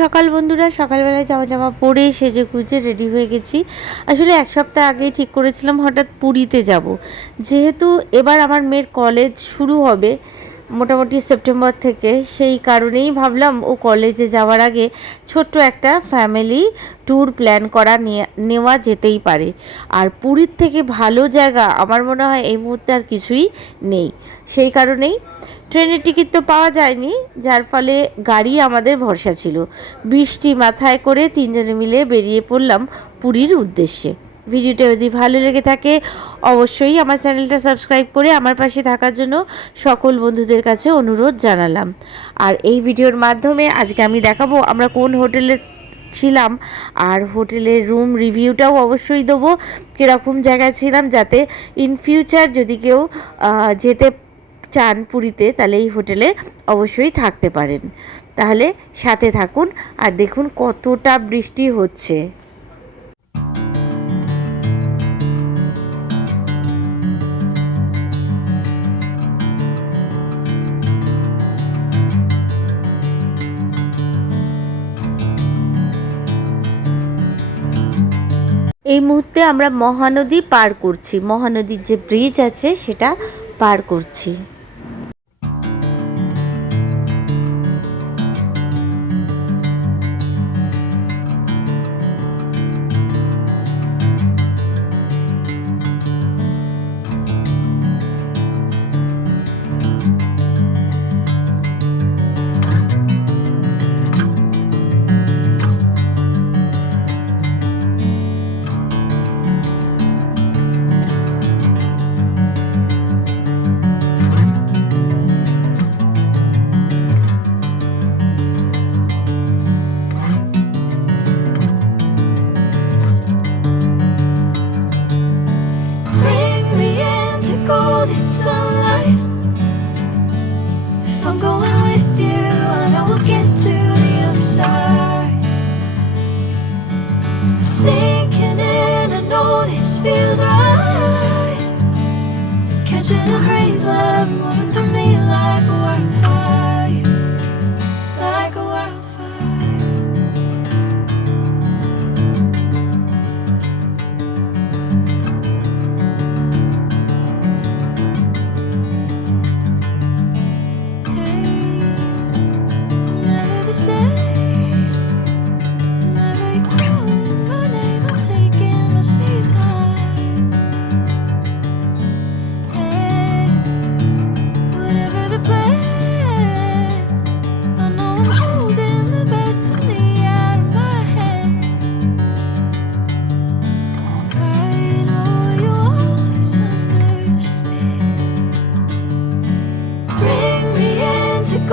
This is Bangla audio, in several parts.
সকাল বন্ধুরা, সকালবেলায় জামা জামা পরে সেজে গুজে রেডি হয়ে গেছি। আসলে এক সপ্তাহ আগেই ঠিক করেছিলাম হঠাৎ পুরীতে যাব, যেহেতু এবার আমার মেয়ের কলেজ শুরু হবে মোটামুটি সেপ্টেম্বর থেকে। সেই কারণেই ভাবলাম ও কলেজে যাওয়ার আগে ছোট্ট একটা ফ্যামিলি ট্যুর প্ল্যান করা নেওয়া যেতেই পারে। আর পুরীর থেকে ভালো জায়গা আমার মনে হয় এই মুহূর্তে আর কিছুই নেই। সেই কারণেই ট্রেনের টিকিট তো পাওয়া যায়নি, যার ফলে গাড়ি আমাদের ভরসা ছিল। বৃষ্টি মাথায় করে তিনজনে মিলে বেরিয়ে পড়লাম পুরীর উদ্দেশ্যে। ভিডিওটা যদি ভালো লেগে থাকে অবশ্যই আমার চ্যানেলটা সাবস্ক্রাইব করে আমার পাশে থাকার জন্য সকল বন্ধুদের কাছে অনুরোধ জানালাম। আর এই ভিডিওর মাধ্যমে আজকে আমি দেখাবো আমরা কোন হোটেলে ছিলাম, আর হোটেলের রুম রিভিউটাও অবশ্যই দেবো, কীরকম জায়গায় ছিলাম, যাতে ইন ফিউচার যদি কেউ যেতে চান পুরীতে তাহলে এই হোটেলে অবশ্যই থাকতে পারেন। তাহলে সাথে থাকুন আর দেখুন কতটা বৃষ্টি হচ্ছে। এই মুহূর্তে আমরা মহানদী পার করছি, মহানদীর যে ব্রিজ আছে সেটা পার করছি।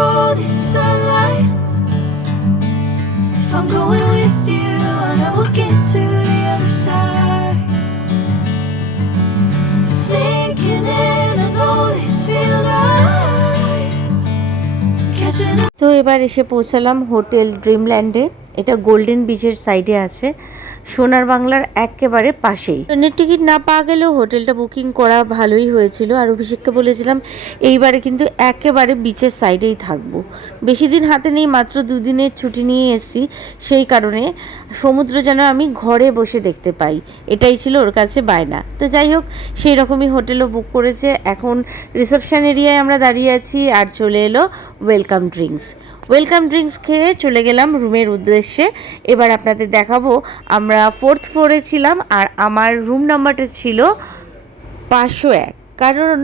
Golden sunlight. If I'm going with you, I know we'll get to the other side. Sinking in, I know this feels right. Catching up. তো এবার এসে পৌঁছালাম হোটেল ড্রিমল্যান্ডে। এটা গোল্ডেন বিচের সাইডে আছে, সোনার বাংলার একেবারে পাশেই। ট্রেনের টিকিট না পাওয়া গেলেও হোটেলটা বুকিং করা ভালোই হয়েছিল। আর অভিষেককে বলেছিলাম এইবারে কিন্তু একেবারে বিচের সাইডেই থাকবো। বেশি দিন হাতে নেই, মাত্র 2 দিনের ছুটি নিয়ে এসেছি, সেই কারণে সমুদ্র যেন আমি ঘরে বসে দেখতে পাই, এটাই ছিল ওর কাছে বায়না। তো যাই হোক, সেই রকমই হোটেলও বুক করেছে। এখন রিসেপশন এরিয়ায় আমরা দাঁড়িয়ে আছি, আর চলে এলো ওয়েলকাম ড্রিঙ্কস খেয়ে চলে গেলাম রুমের উদ্দেশ্যে। এবার আপনাদের দেখাবো আমরা 4th ফ্লোরে ছিলাম, আর আমার রুম নাম্বারটা ছিল 501। কারণ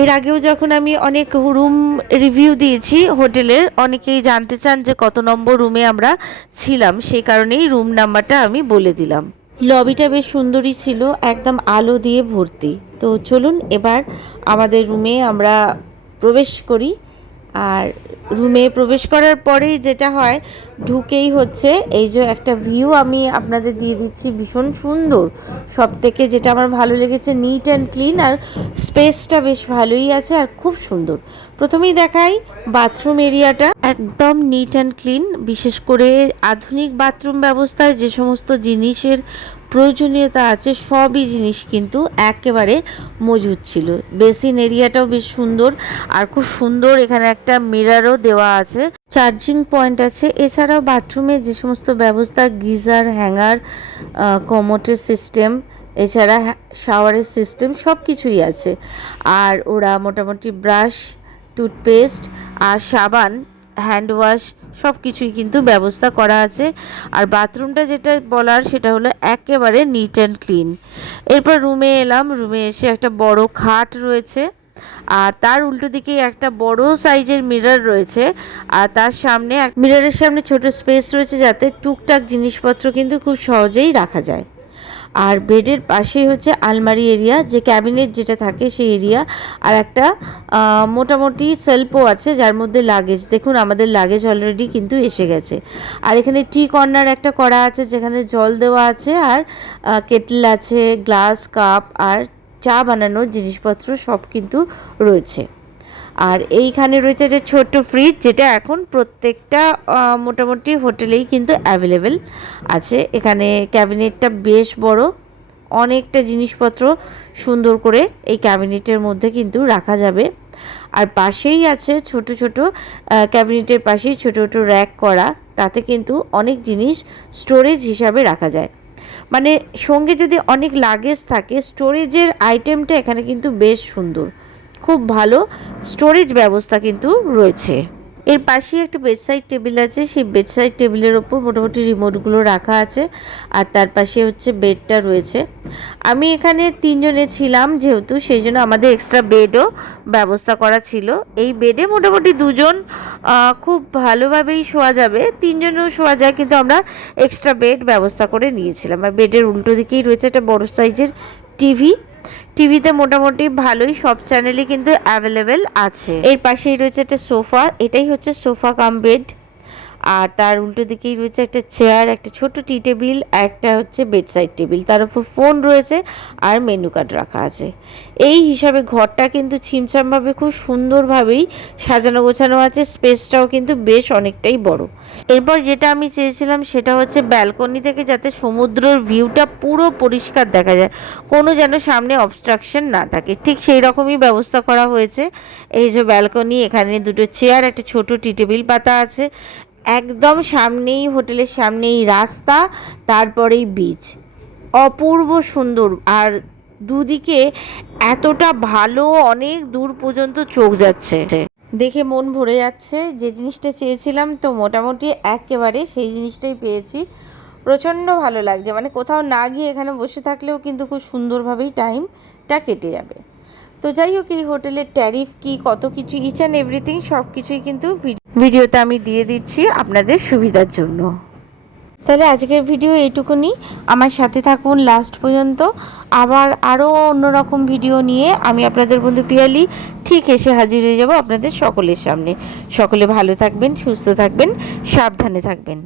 এর আগেও যখন আমি অনেক রুম রিভিউ দিয়েছি হোটেলের, অনেকেই জানতে চান যে কত নম্বর রুমে আমরা ছিলাম, সেই কারণেই রুম নাম্বারটা আমি বলে দিলাম। লবিটা বেশ সুন্দরই ছিল, একদম আলো দিয়ে ভর্তি। তো চলুন এবার আমাদের রুমে আমরা প্রবেশ করি। আর রুমে প্রবেশ করার পরেই যেটা হয়, ঢুকেই হচ্ছে এই যে একটা ভিউ আমি আপনাদের দিয়ে দিচ্ছি, ভীষণ সুন্দর। সব থেকে যেটা আমার ভালো লেগেছে, নিট অ্যান্ড ক্লিন, আর স্পেসটা বেশ ভালোই আছে আর খুব সুন্দর। প্রথমেই দেখাই বাথরুম এরিয়াটা, একদম নিট অ্যান্ড ক্লিন। বিশেষ করে আধুনিক বাথরুম ব্যবস্থায় যে সমস্ত জিনিসের প্রয়োজনীয়তা আছে সবই জিনিস কিন্তু একেবারে মজুদ ছিল। বেসিন এরিয়াটাও বেশ সুন্দর, আর খুব সুন্দর এখানে একটা মিররও দেওয়া আছে। চার্জিং পয়েন্ট আছে। এছাড়াও বাথরুমে যে সমস্ত ব্যবস্থা, গিজার, হ্যাঙ্গার, কমোটের সিস্টেম, এছাড়া শাওয়ারের সিস্টেম সব কিছুই আছে। আর ওরা মোটামুটি ব্রাশ, টুথপেস্ট আর সাবান, হ্যান্ড ওয়াশ সব কিছুই কিন্তু ব্যবস্থা করা আছে। আর বাথরুমটা যেটা বলার সেটা হলো একেবারে নিট অ্যান্ড ক্লিন। এরপর রুমে এলাম। রুমে এসে একটা বড় খাট রয়েছে, আর তার উল্টো দিকে একটা বড় সাইজের মিরর রয়েছে। আর তার সামনে মিররের সামনে ছোট স্পেস রয়েছে যাতে টুকটাক জিনিসপত্র কিন্তু খুব সহজেই রাখা যায়। আর বেডের পাশেই হচ্ছে আলমারি এরিয়া, যে ক্যাবিনেট যেটা থাকে সেই এরিয়া। আর একটা মোটামুটি সেলফও আছে যার মধ্যে লাগেজ, দেখুন আমাদের লাগেজ অলরেডি কিন্তু এসে গেছে। আর এখানে টি কর্নার একটা করা আছে যেখানে জল দেওয়া আছে, আর কেটল আছে, গ্লাস, কাপ আর চা বানানোর জিনিসপত্র সব কিন্তু রয়েছে। আর এইখানে রয়েছে যে ছোট্ট ফ্রিজ, যেটা এখন প্রত্যেকটা মোটামুটি হোটেলেই কিন্তু অ্যাভেলেবেল আছে। এখানে ক্যাবিনেটটা বেশ বড়, অনেকটা জিনিসপত্র সুন্দর করে এই ক্যাবিনেটের মধ্যে কিন্তু রাখা যাবে। আর পাশেই আছে ছোট ছোট ক্যাবিনেটের পাশেই ছোট ছোট র্যাক করা, তাতে কিন্তু অনেক জিনিস স্টোরেজ হিসাবে রাখা যায়। মানে সঙ্গে যদি অনেক লাগেজ থাকে, স্টোরেজের আইটেমটা এখানে কিন্তু বেশ সুন্দর, খুব ভালো স্টোরেজ ব্যবস্থা কিন্তু রয়েছে। এর পাশেই একটা বেডসাইড টেবিল আছে, সেই বেডসাইড টেবিলের ওপর মোটামুটি রিমোটগুলো রাখা আছে। আর তার পাশে হচ্ছে বেডটা রয়েছে। আমি এখানে 3 জনে ছিলাম যেহেতু, সেই জন্য আমাদের এক্সট্রা বেডও ব্যবস্থা করা ছিল। এই বেডে মোটামুটি 2 জন খুব ভালোভাবেই শোয়া যাবে, 3 জনেও শোয়া যায়, কিন্তু আমরা এক্সট্রা বেড ব্যবস্থা করে নিয়েছিলাম। আর বেডের উল্টো দিকেই রয়েছে একটা বড় সাইজের টিভি। টিভিতে মোটামুটি ভালোই সব চ্যানেলই কিন্তু অ্যাভেলেবেল আছে। এর পাশেই রয়েছে একটা সোফা, এটাই হচ্ছে সোফা কাম বেড। আর তার উল্টো দিকেই রয়েছে একটা চেয়ার, একটা ছোট টি টেবিল, একটা হচ্ছে বেডসাইড টেবিল, তার উপর ফোন রয়েছে আর মেনু কার্ড রাখা আছে। এই হিসাবে ঘরটা কিন্তু ছিমছামভাবে খুব সুন্দরভাবেই সাজানো গোছানো আছে, স্পেসটাও কিন্তু বেশ অনেকটাই বড়। এরপর যেটা আমি চেয়েছিলাম সেটা হচ্ছে ব্যালকনি থেকে যাতে সমুদ্রের ভিউটা পুরো পরিষ্কার দেখা যায়, কোনো যেন সামনে অবস্ট্রাকশন না থাকে, ঠিক সেই রকমই ব্যবস্থা করা হয়েছে। এই যে ব্যালকনি, এখানে 2টো চেয়ার, একটা ছোট টি টেবিল পাতা আছে। একদম সামনেই, হোটেলের সামনেই রাস্তা, তারপরেই বিচ, অপূর্ব সুন্দর। আর দুদিকে এতটা ভালো, অনেক দূর পর্যন্ত চোখ যাচ্ছে, দেখে মন ভরে যাচ্ছে। যে জিনিসটা চেয়েছিলাম তো মোটামুটি একেবারে সেই জিনিসটাই পেয়েছি। প্রচণ্ড ভালো লাগছে, মানে কোথাও না গিয়ে এখানে বসে থাকলেও কিন্তু খুব সুন্দরভাবেই টাইমটা কেটে যাবে। তো যাই হোক, এই হোটেলের ট্যারিফ কি, কত কিছু, ইচ অ্যান্ড এভরিথিং সব কিছুই কিন্তু ভিডিওতে আমি দিয়ে দিচ্ছি আপনাদের সুবিধার জন্য। তাহলে আজকের ভিডিও এইটুকুনি, আমার সাথে থাকুন লাস্ট পর্যন্ত। আবার আরও অন্যরকম ভিডিও নিয়ে আমি আপনাদের বন্ধু পিয়ালি ঠিক এসে হাজির হয়ে যাব আপনাদের সকলের সামনে। সকলে ভালো থাকবেন, সুস্থ থাকবেন, সাবধানে থাকবেন।